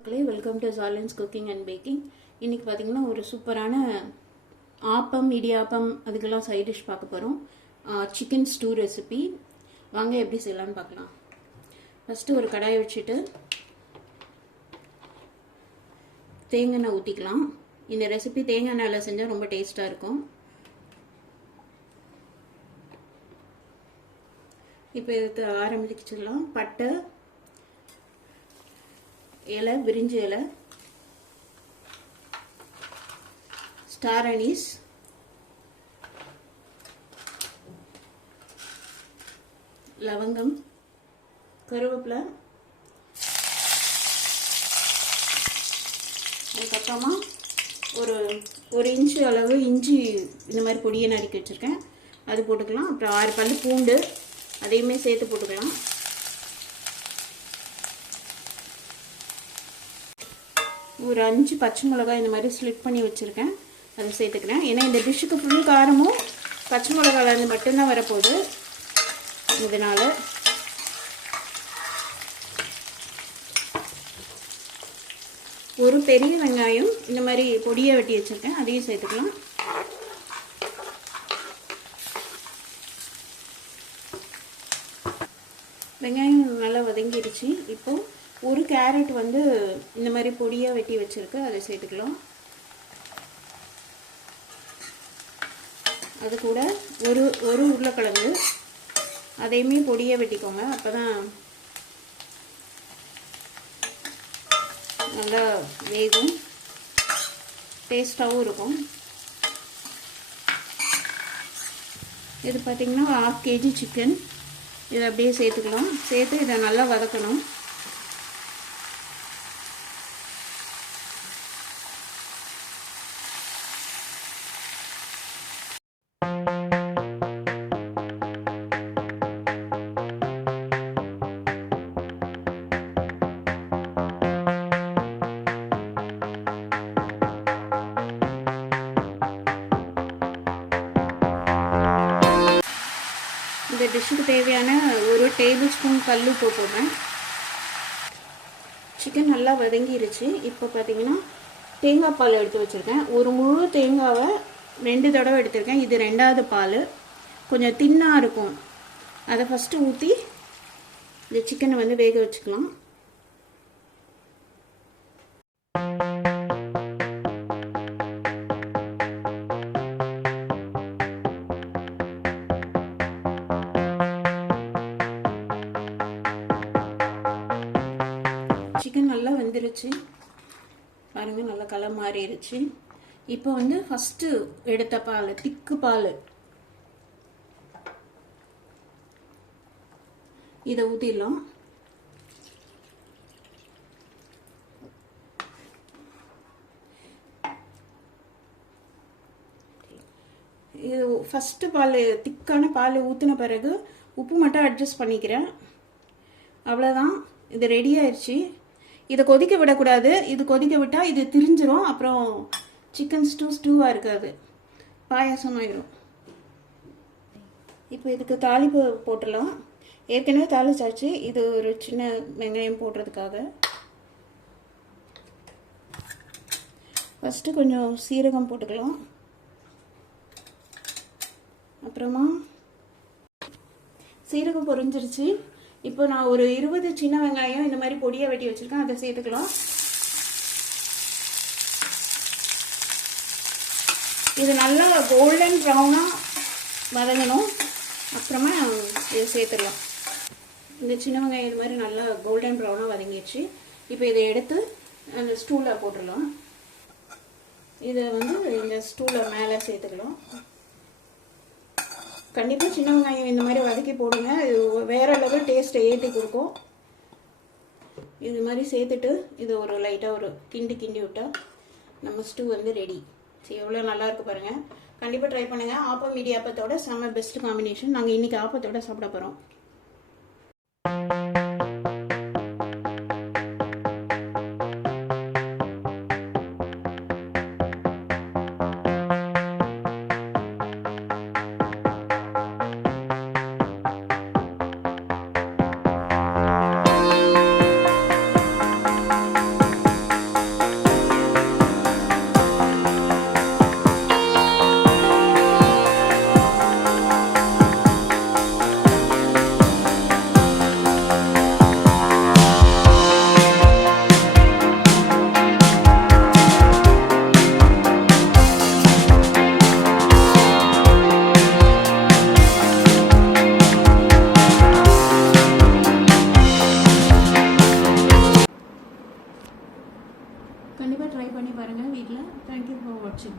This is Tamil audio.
மக்களே, welcome to Salan's cooking and baking. இன்றைக்கி பார்த்திங்கன்னா ஒரு சூப்பரான ஆப்பம் இடியாப்பம் அதுக்கெல்லாம் சைட் டிஷ் பார்க்க போகிறோம். சிக்கன் ஸ்டூ ரெசிபி. வாங்க எப்படி செய்யலான்னு பார்க்கலாம். ஃபஸ்ட்டு ஒரு கடாயை வச்சுட்டு தேங்காய் எண்ணெய் ஊற்றிக்கலாம். இந்த ரெசிபி தேங்காய் எண்ணெயில் செஞ்சால் ரொம்ப டேஸ்ட்டாக இருக்கும். இப்போ இதுக்கு ஆரம்பிச்சிடலாம். பட்டை, இலை, பிரிஞ்சி இலை, ஸ்டார் அனீஸ், லவங்கம், கருவேப்பிலை, அதுக்கப்புறமா ஒரு இன்ச்சு அளவு இஞ்சி இந்த மாதிரி பொடியை நறுக்கி வச்சுருக்கேன், அது போட்டுக்கலாம். அப்புறம் 6 பல்லு பூண்டு அதையுமே சேர்த்து போட்டுக்கலாம். ஒரு 5 பச்சை மிளகாய் இந்த மாதிரி ஸ்லிட் பண்ணி வச்சுருக்கேன், அதை சேர்த்துக்கிறேன். ஏன்னா இந்த டிஷ்ஷுக்கு ஃபுல் காரமும் பச்சை மிளகாய் மட்டும்தான் வரப்போகுது. இதனால் ஒரு பெரிய வெங்காயம் இந்த மாதிரி பொடியை வெட்டி வச்சுருக்கேன், அதையும் சேர்த்துக்கலாம். வெங்காயம் நல்லா வதங்கிடுச்சு. இப்போது ஒரு கேரட் இந்த மாதிரி பொடியாக வெட்டி வச்சுருக்கு, அதை சேர்த்துக்கலாம். அது கூட ஒரு உருளைக்கிழங்கு அதையுமே பொடியாக வெட்டிக்கோங்க, அப்போ தான் நல்லா வேகும், டேஸ்ட்டாகவும் இருக்கும். இது பார்த்திங்கன்னா 1/2 kg சிக்கன். இதை அப்படியே சேர்த்துக்கலாம். சேர்த்து இதை நல்லா வதக்கணும். இந்த டிஷ்ஷுக்கு தேவையான 1 டேபிள் ஸ்பூன் கல்லுப்பு போடுறேன். சிக்கன் நல்லா வதங்கிருச்சு. இப்போ பார்த்தீங்கன்னா தேங்காய் பால் எடுத்து வச்சுருக்கேன். ஒரு முழு தேங்காவை 2 தடவை எடுத்திருக்கேன். இது 2வது பால், கொஞ்சம் தின்னாக இருக்கும். அதை ஃபஸ்ட்டு ஊற்றி இந்த சிக்கனை வேக வச்சுக்கலாம். சிக்கன் நல்லா வெந்துருச்சு பாருங்கள், நல்லா கலர் மாறிடுச்சு. இப்போ ஃபஸ்ட்டு எடுத்த பால், திக்கு பால், இதை ஊற்றிடலாம். இது ஃபஸ்ட்டு பால், திக்கான பால் ஊற்றின பிறகு உப்பு மட்டும் அட்ஜஸ்ட் பண்ணிக்கிறேன். அவ்வளோதான், இது ரெடி ஆயிடுச்சு. இதை கொதிக்க விடக்கூடாது. இது கொதிக்க விட்டால் இது திரிஞ்சிரும், அப்புறம் சிக்கன் ஸ்டூவாக இருக்காது, பாயாசம் ஆயிடும். இப்போ இதுக்கு தாளிப்பு போட்டுடலாம். ஏற்கனவே தாளிச்சாச்சு. இது ஒரு சின்ன வெங்காயம் போடுறதுக்காக. ஃபஸ்ட்டு கொஞ்சம் சீரகம் போட்டுக்கலாம். அப்புறமா சீரகம் பொரிஞ்சிருச்சு. இப்போ நான் ஒரு 20 சின்ன வெங்காயம் இந்த மாதிரி பொடியாக வெட்டி வச்சுருக்கேன், அதை சேர்த்துக்கலாம். இது நல்லா கோல்டன் ப்ரௌனாக வதங்கணும். அப்புறமா இதை சேர்த்துடலாம். இந்த சின்ன வெங்காயம் இது மாதிரி நல்லா கோல்டன் ப்ரௌனாக வதங்கிடுச்சு. இப்போ இதை எடுத்து அந்த ஸ்டூவில் போட்டுடலாம். இதை இந்த ஸ்டூவில் மேலே சேர்த்துக்கலாம். கண்டிப்பாக சின்ன வெங்காயம் இந்த மாதிரி வதக்கி போடுங்க, இது வேறு லெவல் டேஸ்ட்டை ஏற்றி கொடுக்கும். இது மாதிரி சேர்த்துட்டு இதை ஒரு லைட்டாக ஒரு கிண்டி விட்டால் நம்ம ஸ்டூ ரெடி. சரி, எவ்வளோ நல்லாயிருக்கு பாருங்கள். கண்டிப்பாக ட்ரை பண்ணுங்கள். ஆப்பம் இடியாப்பத்தோட செம்ம பெஸ்ட் காம்பினேஷன். நாங்கள் இன்றைக்கி ஆப்பத்தோட சாப்பிட போகிறோம். ட்ரை பண்ணி பாருங்கள் வீட்டில். தேங்க்யூ ஃபார் வாட்சிங்.